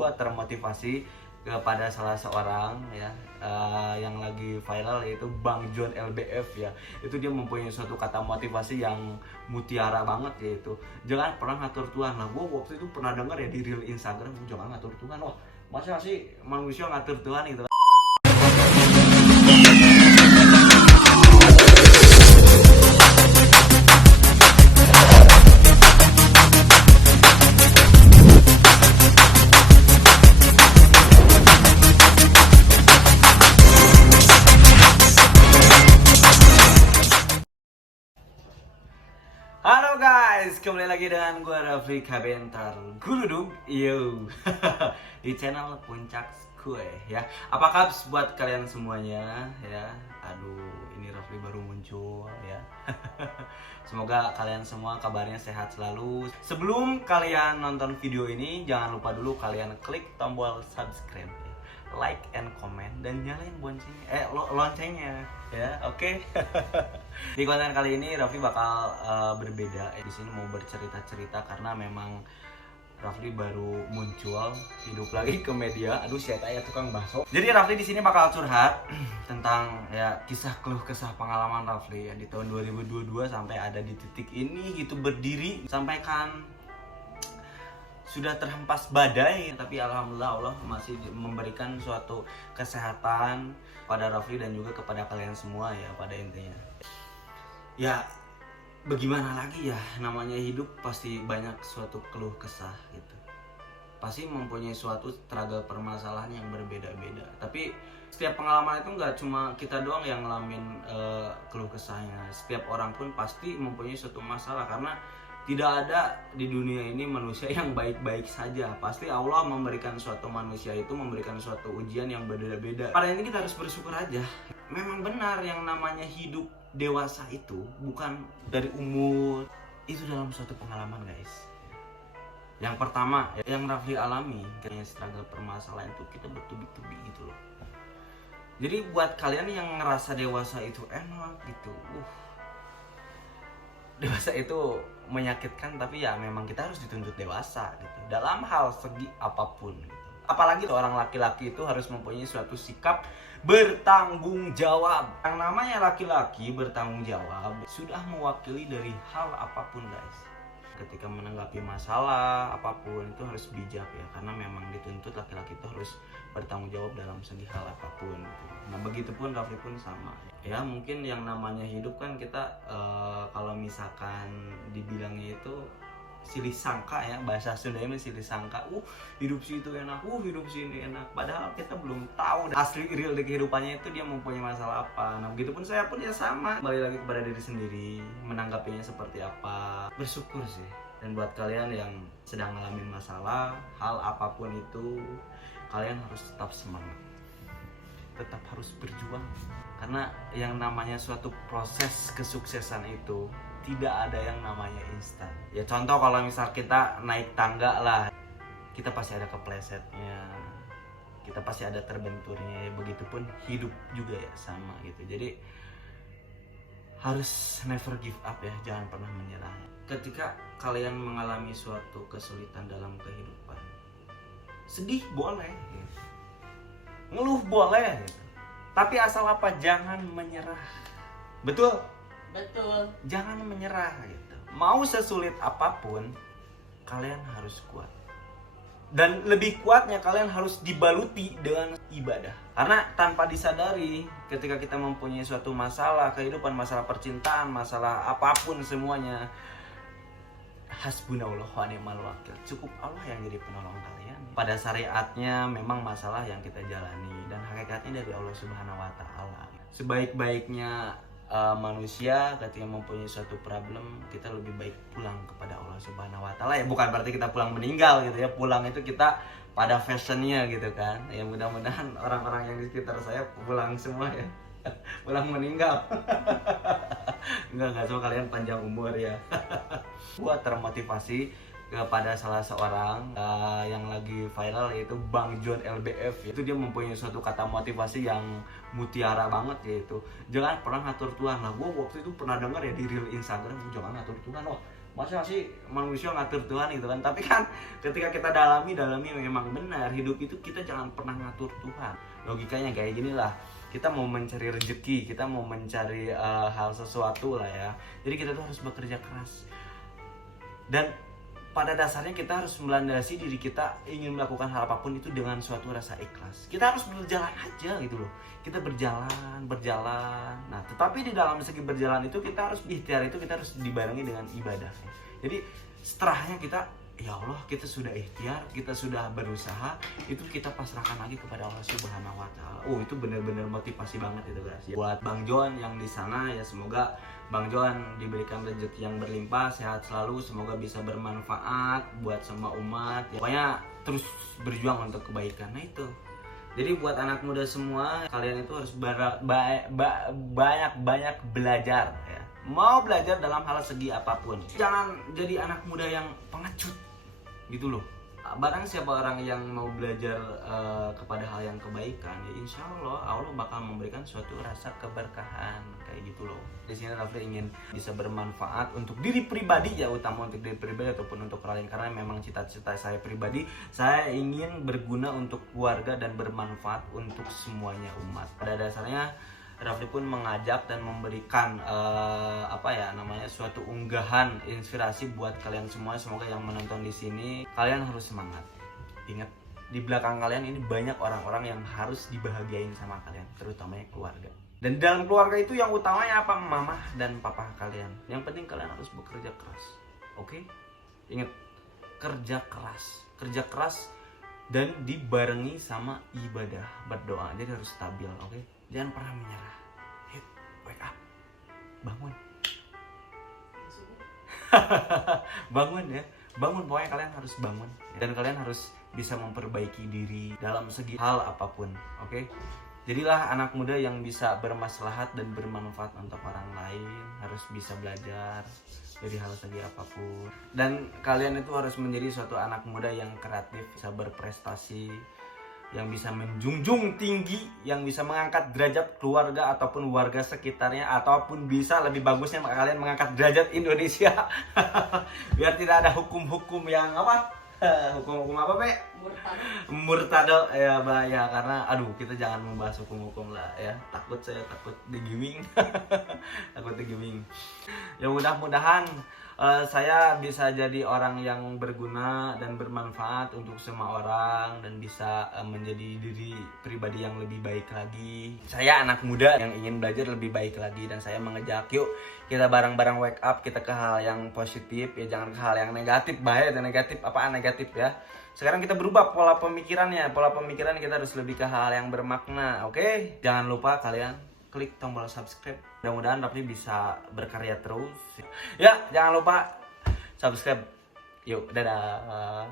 gue termotivasi kepada salah seorang ya yang lagi viral, yaitu Bang John LBF ya. Itu dia mempunyai suatu kata motivasi yang mutiara banget, yaitu jangan pernah ngatur Tuhan. Nah gue waktu itu pernah dengar ya di reel Instagram, jangan ngatur Tuhan. Wah masa sih manusia ngatur Tuhan gitu. Halo guys, kembali lagi dengan gue Rafli Kabentar Guludug, yo di channel Puncak Kue ya. Apa kabar buat kalian semuanya ya? Aduh, ini Rafli baru muncul ya. Semoga kalian semua kabarnya sehat selalu. Sebelum kalian nonton video ini, jangan lupa dulu kalian klik tombol subscribe, like and comment, dan nyalain loncengnya ya. Oke. Di konten kali ini Rafli bakal berbeda. Di sini mau bercerita-cerita karena memang Rafli baru muncul hidup lagi ke media. Aduh, saya tanya tukang bakso. Jadi Rafli di sini bakal curhat tentang ya kisah keluh kesah pengalaman Rafli ya di tahun 2022 sampai ada di titik ini gitu berdiri. Sampaikan sudah terhempas badai, tapi alhamdulillah Allah masih memberikan suatu kesehatan pada Rafli dan juga kepada kalian semua ya pada intinya. Ya bagaimana lagi ya, namanya hidup pasti banyak suatu keluh kesah gitu. Pasti mempunyai suatu struggle permasalahan yang berbeda-beda. Tapi setiap pengalaman itu nggak cuma kita doang yang ngalamin keluh kesahnya. Setiap orang pun pasti mempunyai suatu masalah, karena tidak ada di dunia ini manusia yang baik-baik saja. Pasti Allah memberikan suatu manusia itu memberikan suatu ujian yang berbeda-beda. Pada ini kita harus bersyukur aja. Memang benar yang namanya hidup dewasa itu bukan dari umur, itu dalam suatu pengalaman guys. Yang pertama yang Rafli alami kayaknya struggle permasalahan itu kita bertubi-tubi gitu loh. Jadi buat kalian yang ngerasa dewasa itu enak gitu, dewasa itu menyakitkan, tapi ya memang kita harus dituntut dewasa gitu dalam hal segi apapun gitu. Apalagi orang laki-laki itu harus mempunyai suatu sikap bertanggung jawab. Yang namanya laki-laki bertanggung jawab sudah mewakili dari hal apapun guys. Ketika menanggapi masalah apapun itu harus bijak ya, karena memang dituntut laki-laki itu harus bertanggung jawab dalam segi hal apapun gitu. Nah begitupun Rafli pun sama ya. Mungkin yang namanya hidup kan kita kalau misalkan dibilangnya itu silih sangka ya, bahasa Sundanya silih sangka, hidup sih itu enak, hidup sini enak, padahal kita belum tahu asli real di kehidupannya itu dia mempunyai masalah apa. Nah begitupun saya pun ya sama, balik lagi kepada diri sendiri, menanggapinya seperti apa, bersyukur sih. Dan buat kalian yang sedang ngalamin masalah hal apapun itu, kalian harus tetap semangat, tetap harus berjuang, karena yang namanya suatu proses kesuksesan itu tidak ada yang namanya instan. Ya contoh kalau misal kita naik tangga lah, kita pasti ada keplesetnya, kita pasti ada terbenturnya. Begitupun hidup juga ya sama gitu. Jadi harus never give up ya, jangan pernah menyerah. Ketika kalian mengalami suatu kesulitan dalam kehidupan, sedih boleh gitu, ngeluh boleh gitu, tapi asal apa, jangan menyerah. Betul? Betul. Jangan menyerah gitu. Mau sesulit apapun, kalian harus kuat. Dan lebih kuatnya kalian harus dibaluti dengan ibadah. Karena tanpa disadari, ketika kita mempunyai suatu masalah kehidupan, masalah percintaan, masalah apapun semuanya, hasbunallah wa ni'mal wakil. Cukup Allah yang jadi penolong kalian. Pada syariatnya memang masalah yang kita jalani, dan hakikatnya dari Allah Subhanahu wa taala. Sebaik-baiknya manusia ketika mempunyai suatu problem, kita lebih baik pulang kepada Allah Subhanahu wa taala. Ya bukan berarti kita pulang meninggal gitu ya. Pulang itu kita pada fashionnya gitu kan. Ya mudah-mudahan orang-orang yang di sekitar saya pulang semua ya. Pulang meninggal. Enggak, cuma kalian panjang umur ya. Gua termotivasi kepada salah seorang yang lagi viral, yaitu Bang John LBF. Itu dia mempunyai suatu kata motivasi yang mutiara banget, yaitu jangan pernah ngatur Tuhan. Nah gue waktu itu pernah dengar ya di reel Instagram, jangan ngatur Tuhan. Wah Masa sih manusia ngatur Tuhan gitu kan? Tapi kan ketika kita dalami memang benar, hidup itu kita jangan pernah ngatur Tuhan. Logikanya kayak gini lah. Kita mau mencari rezeki, kita mau mencari hal sesuatu lah ya. Jadi kita tuh harus bekerja keras. Dan pada dasarnya kita harus melandasi diri kita ingin melakukan hal apapun itu dengan suatu rasa ikhlas. Kita harus berjalan aja gitu loh. Kita berjalan. Nah, tetapi di dalam segi berjalan itu kita harus ikhtiar, itu kita harus dibarengi dengan ibadah. Jadi setelahnya kita, ya Allah, kita sudah ikhtiar, kita sudah berusaha, itu kita pasrahkan lagi kepada Allah Subhanahu wa taala. Oh, itu benar-benar motivasi banget itu guys. Buat Bang John yang di sana ya, semoga Bang John diberikan rezeki yang berlimpah, sehat selalu, semoga bisa bermanfaat buat semua umat. Ya, pokoknya terus berjuang untuk kebaikan. Nah itu. Jadi buat anak muda semua, kalian itu harus banyak belajar ya. Mau belajar dalam hal segi apapun. Jangan jadi anak muda yang pengecut gitu loh. Barang siapa orang yang mau belajar kepada hal yang kebaikan, ya insya Allah bakal memberikan suatu rasa keberkahan kayak gitu loh. Di sini Rafli ingin bisa bermanfaat untuk diri pribadi ya, utama untuk diri pribadi ataupun untuk orang lain, karena memang cita-cita saya pribadi, saya ingin berguna untuk keluarga dan bermanfaat untuk semuanya umat. Pada dasarnya Rafli pun mengajak dan memberikan suatu unggahan inspirasi buat kalian semua. Semoga yang menonton di sini kalian harus semangat. Ingat, di belakang kalian ini banyak orang-orang yang harus dibahagiain sama kalian, terutamanya keluarga. Dan dalam keluarga itu yang utamanya apa? Mama dan papa kalian. Yang penting kalian harus bekerja keras. Oke? Ingat, kerja keras dan dibarengi sama ibadah, berdoa. Jadi harus stabil, oke? Jangan pernah menyerah. Hit, wake up. Bangun. Bangun ya. Bangun, pokoknya kalian harus bangun. Dan kalian harus bisa memperbaiki diri dalam segi hal apapun, oke? Jadilah anak muda yang bisa bermaslahat dan bermanfaat untuk orang lain. Harus bisa belajar dari hal segi apapun. Dan kalian itu harus menjadi suatu anak muda yang kreatif, bisa berprestasi, yang bisa menjunjung tinggi, yang bisa mengangkat derajat keluarga ataupun warga sekitarnya, ataupun bisa lebih bagusnya kalian mengangkat derajat Indonesia. Biar tidak ada hukum-hukum yang apa? Hukum-hukum apa, Pe? Murtado ya, Mbak ya, karena kita jangan membahas hukum-hukum lah ya. Saya takut digiming. Takut digiming. Ya mudah-mudahan saya bisa jadi orang yang berguna dan bermanfaat untuk semua orang, dan bisa menjadi diri pribadi yang lebih baik lagi. Saya anak muda yang ingin belajar lebih baik lagi, dan saya mengajak, yuk kita bareng-bareng wake up, kita ke hal yang positif ya, jangan ke hal yang negatif. Bahaya dan negatif, apaan negatif ya. Sekarang kita berubah pola pemikiran kita harus lebih ke hal yang bermakna, oke? Jangan lupa kalian klik tombol subscribe. Mudah-mudahan Rafli bisa berkarya terus. Ya, jangan lupa subscribe. Yuk, dadah.